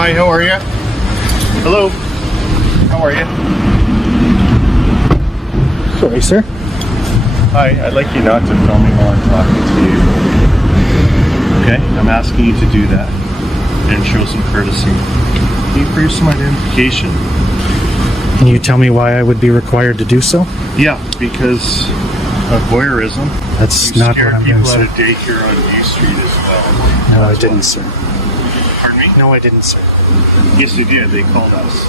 Hi, how are you? Hello. How are you? Sorry, sir. Hi, I'd like you not to film me while I'm talking to you. Okay? I'm asking you to do that and show some courtesy. Can you prove some identification? Can you tell me why I would be required to do so? Yeah, because of voyeurism. That's You not scared what I'm people doing, out sir. of daycare on View Street as well. No, I didn't, sir. Pardon me? No, I didn't, sir. Yes, they did. They called us.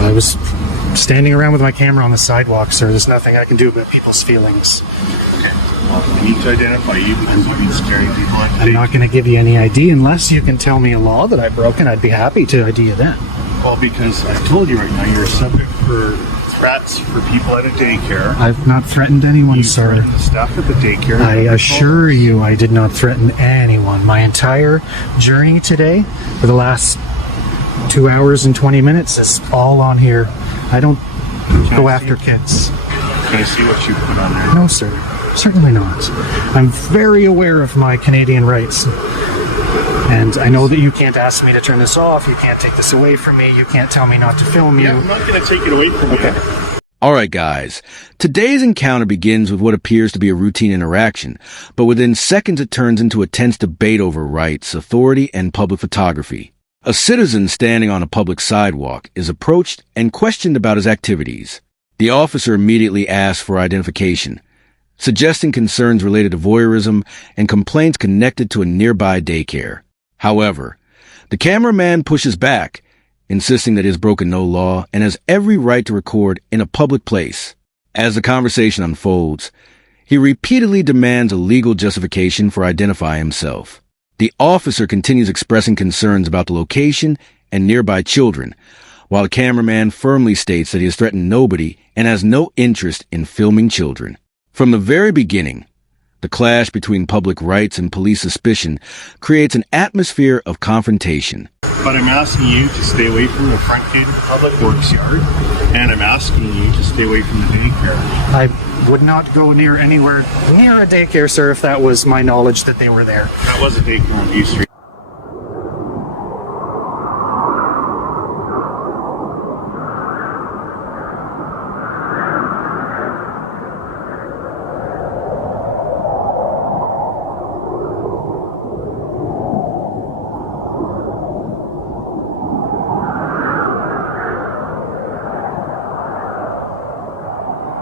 I was standing around with my camera on the sidewalk, sir. There's nothing I can do about people's feelings. Okay. Well, we need to identify you because you've been scaring people out of I'm not going to give you any ID unless you can tell me a law that I broke, and I'd be happy to ID you then. Well, because I told you right now you're subject for threats for people at a daycare. I've not threatened anyone, You sir. threatened the staff at the daycare. I assure you I did not threaten anyone. My entire journey today, for the last 2 hours and 20 minutes, is all on here. I don't go after kids. Can I see what you put on there? No, sir. Certainly not. I'm very aware of my Canadian rights. And I know that you can't ask me to turn this off, you can't take this away from me, you can't tell me not to film you. Yeah, I'm not going to take it away from you. Alright guys, today's encounter begins with what appears to be a routine interaction, but within seconds it turns into a tense debate over rights, authority, and public photography. A citizen standing on a public sidewalk is approached and questioned about his activities. The officer immediately asks for identification, suggesting concerns related to voyeurism and complaints connected to a nearby daycare. However, the cameraman pushes back, insisting that he has broken no law and has every right to record in a public place. As the conversation unfolds, he repeatedly demands a legal justification for identifying himself. The officer continues expressing concerns about the location and nearby children, while the cameraman firmly states that he has threatened nobody and has no interest in filming children. From the very beginning, the clash between public rights and police suspicion creates an atmosphere of confrontation. But I'm asking you to stay away from the front gate of the Public Works yard, and I'm asking you to stay away from the daycare. I would not go anywhere near a daycare, sir, if that was my knowledge that they were there. That was a daycare on View Street.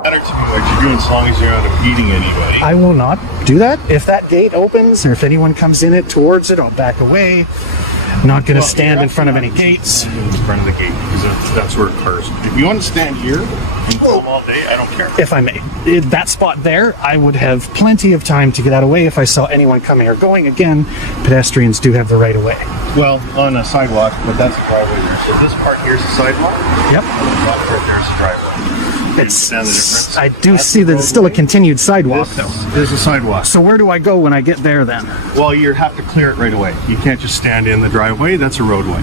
Matter to me what you're doing as long as you're not impeding anybody. I will not do that. If that gate opens, or if anyone comes in it towards it, I'll back away. I'm not going to stand in front of any gates. In front of the gate, because that's where cars. If you want to stand here and film all day, I don't care. If I may. That spot there, I would have plenty of time to get out of the way if I saw anyone coming or going. Again, pedestrians do have the right of way. Well, on a sidewalk, but that's a driveway there. So this part here's a sidewalk. Yep. Right there's a driveway. Understand the difference? I do see that it's still a continued sidewalk, though. There's a sidewalk. So where do I go when I get there, then? Well, you have to clear it right away. You can't just stand in the driveway. That's a roadway.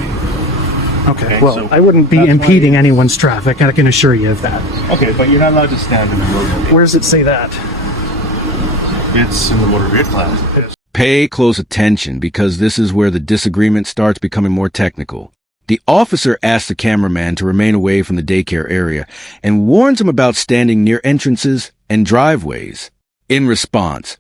Okay, Okay, well, so I wouldn't be that's why impeding you- anyone's traffic, I can assure you of that. Okay, but you're not allowed to stand in the roadway. Where does it say that? It's in the motor vehicle act. Pay close attention because this is where the disagreement starts becoming more technical. The officer asks the cameraman to remain away from the daycare area and warns him about standing near entrances and driveways. In response,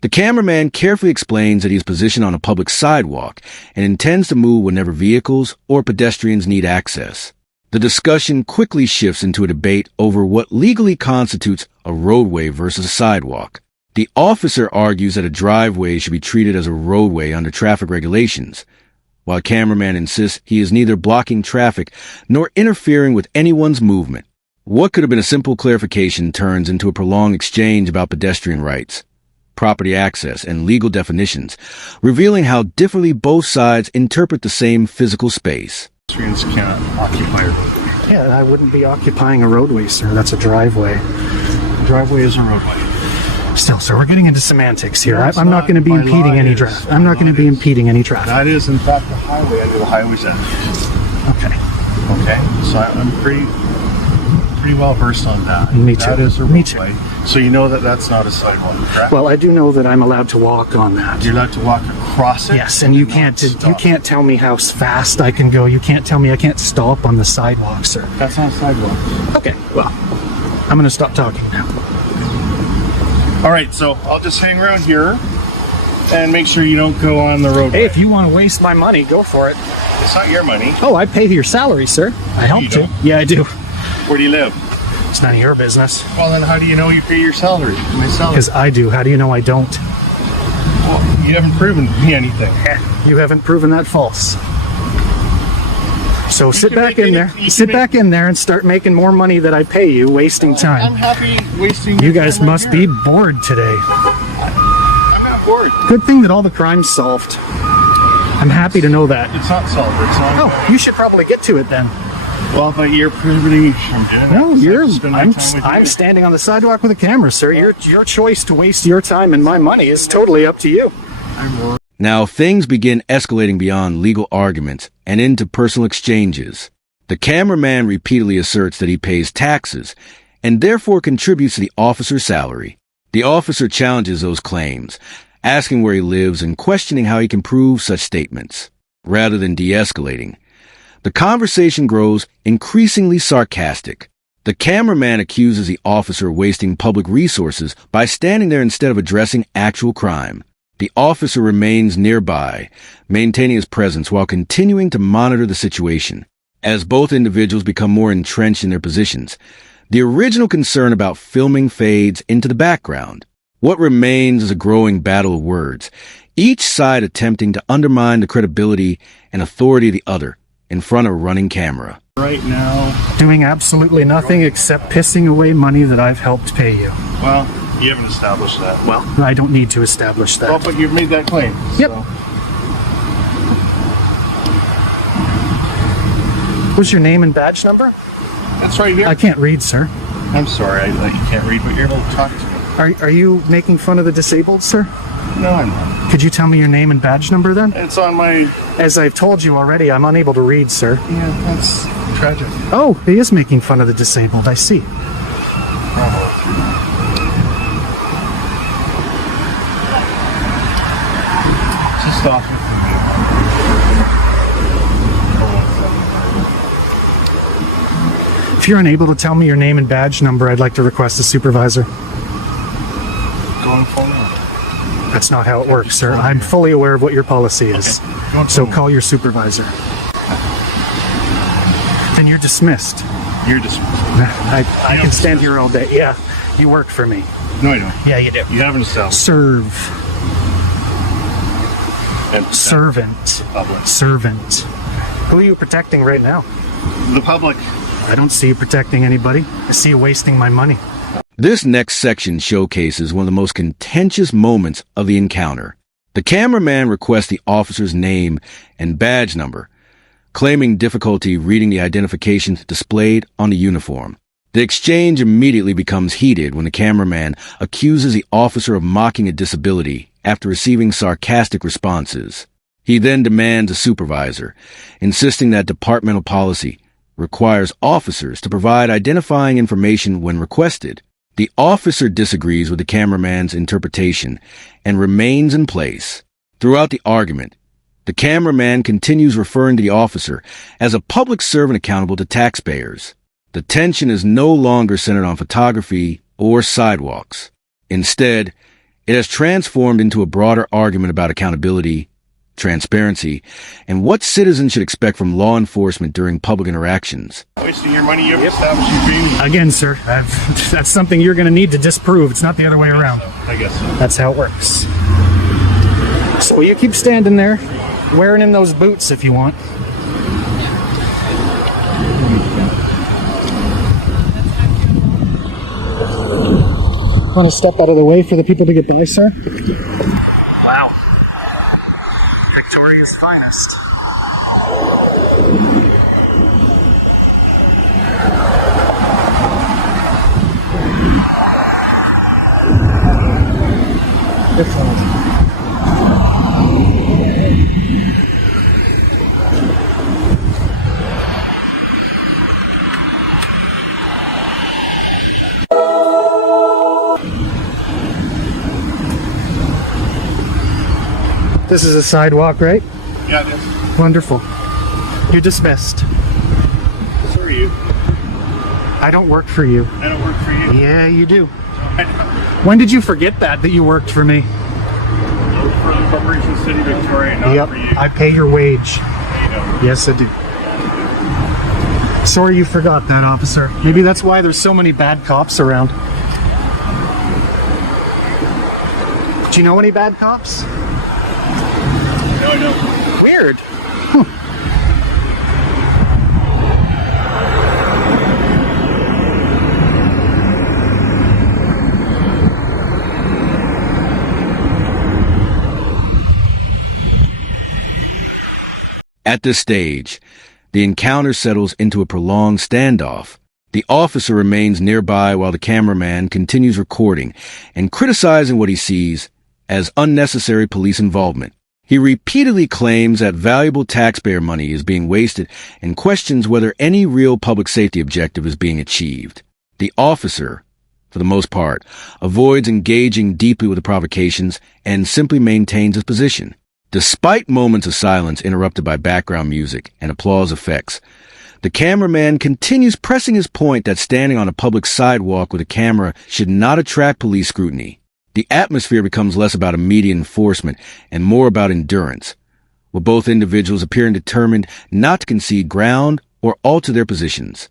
the cameraman carefully explains that he is positioned on a public sidewalk and intends to move whenever vehicles or pedestrians need access. The discussion quickly shifts into a debate over what legally constitutes a roadway versus a sidewalk. The officer argues that a driveway should be treated as a roadway under traffic regulations, while the cameraman insists he is neither blocking traffic nor interfering with anyone's movement. What could have been a simple clarification turns into a prolonged exchange about pedestrian rights, property access, and legal definitions, revealing how differently both sides interpret the same physical space. Pedestrians can't occupy a roadway. Yeah, I wouldn't be occupying a roadway, sir. That's a driveway. A driveway is a roadway. Still, sir, we're getting into semantics here. No, it's I'm not going to be not. By law impeding any it is. traffic. I'm not By going to law be it is. impeding any traffic. That is, in fact, the highway under the Highways Act. Okay. Okay, so I'm pretty well versed on that. Me too. That is a Me too. roadway. So you know that that's not a sidewalk, correct? Well, I do know that I'm allowed to walk on that. You're allowed to walk across it? Yes, and you not stop. can't tell me how fast I can go. You can't tell me I can't stop on the sidewalk, sir. That's not a sidewalk. Okay, well, I'm going to stop talking now. All right, so I'll just hang around here and make sure you don't go on the road. Hey, if you want to waste my money, go for it. It's not your money. Oh, I pay your salary, sir. I help You to. don't? Yeah, I do. Where do you live? It's none of your business. Well, then how do you know you pay your salary? My salary. Because I do. How do you know I don't? Well, you haven't proven me anything. You haven't proven that false. So sit can back make in any- there. you can Sit make- back in there and start making more money that I pay you, wasting I'm time. happy wasting You your guys time right must here. be bored today. I'm not bored. Good thing that all the crime's solved. I'm happy to know that. It's not solved. It's not. Oh, you should probably get to it then. Well, but you're prohibiting me from doing it. No, So I just spend my time with I'm you. standing on the sidewalk with a camera, sir. Your choice to waste your time and my money is totally up to you. Now, things begin escalating beyond legal arguments and into personal exchanges. The cameraman repeatedly asserts that he pays taxes and therefore contributes to the officer's salary. The officer challenges those claims, asking where he lives and questioning how he can prove such statements. Rather than de-escalating, the conversation grows increasingly sarcastic. The cameraman accuses the officer of wasting public resources by standing there instead of addressing actual crime. The officer remains nearby, maintaining his presence while continuing to monitor the situation. As both individuals become more entrenched in their positions, the original concern about filming fades into the background. What remains is a growing battle of words, each side attempting to undermine the credibility and authority of the other in front of a running camera. Right now, Doing absolutely nothing except pissing away money that I've helped pay you. well, you haven't established that. Well, I don't need to establish Well, that. but you've made that claim. Yep. So. What's your name and badge number? That's right here. I can't read, sir. I'm sorry that you can't read, but you're able to talk to me. Are you making fun of the disabled, sir? No, I'm not. Could you tell me your name and badge number then? It's on my... As I've told you already, I'm unable to read, sir. Yeah, that's tragic. Oh, he is making fun of the disabled, I see. Just stop it. If you're unable to tell me your name and badge number, I'd like to request a supervisor. Going forward. That's not how it works, sir. I'm fully aware of what your policy is. Going So forward. call your supervisor. Then you're dismissed. You're just... I can stand here all day. Yeah, you work for me. No, I don't. Yeah, you do. You haven't established. Serve. And Servant. public. Servant. Who are you protecting right now? The public. I don't see you protecting anybody. I see you wasting my money. This next section showcases one of the most contentious moments of the encounter. The cameraman requests the officer's name and badge number, claiming difficulty reading the identifications displayed on the uniform. The exchange immediately becomes heated when the cameraman accuses the officer of mocking a disability after receiving sarcastic responses. He then demands a supervisor, insisting that departmental policy requires officers to provide identifying information when requested. The officer disagrees with the cameraman's interpretation and remains in place. Throughout the argument, the cameraman continues referring to the officer as a public servant accountable to taxpayers. The tension is no longer centered on photography or sidewalks. Instead, it has transformed into a broader argument about accountability, transparency, and what citizens should expect from law enforcement during public interactions. Wasting your money, you haven't established your fee. Again, sir, that's something you're going to need to disprove. It's not the other way around. I guess so. That's how it works. So you keep standing there, wearing in those boots if you want. Want to step out of the way for the people to get by, sir? Wow. Victoria's finest. This is a sidewalk, right? Yeah, it is. Wonderful. You're dismissed. So are you. I don't work for you. I don't work for you. Yeah, you do. I know. When did you forget that you worked for me? I work for the Corporation City Victoria, not for you. I pay your wage. You know. Yes, I do. Sorry you forgot that, officer. Maybe that's why there's so many bad cops around. Do you know any bad cops? No, I don't. Weird. At this stage, the encounter settles into a prolonged standoff. The officer remains nearby while the cameraman continues recording and criticizing what he sees as unnecessary police involvement. He repeatedly claims that valuable taxpayer money is being wasted and questions whether any real public safety objective is being achieved. The officer, for the most part, avoids engaging deeply with the provocations and simply maintains his position. Despite moments of silence interrupted by background music and applause effects, the cameraman continues pressing his point that standing on a public sidewalk with a camera should not attract police scrutiny. The atmosphere becomes less about immediate enforcement and more about endurance, with both individuals appearing determined not to concede ground or alter their positions.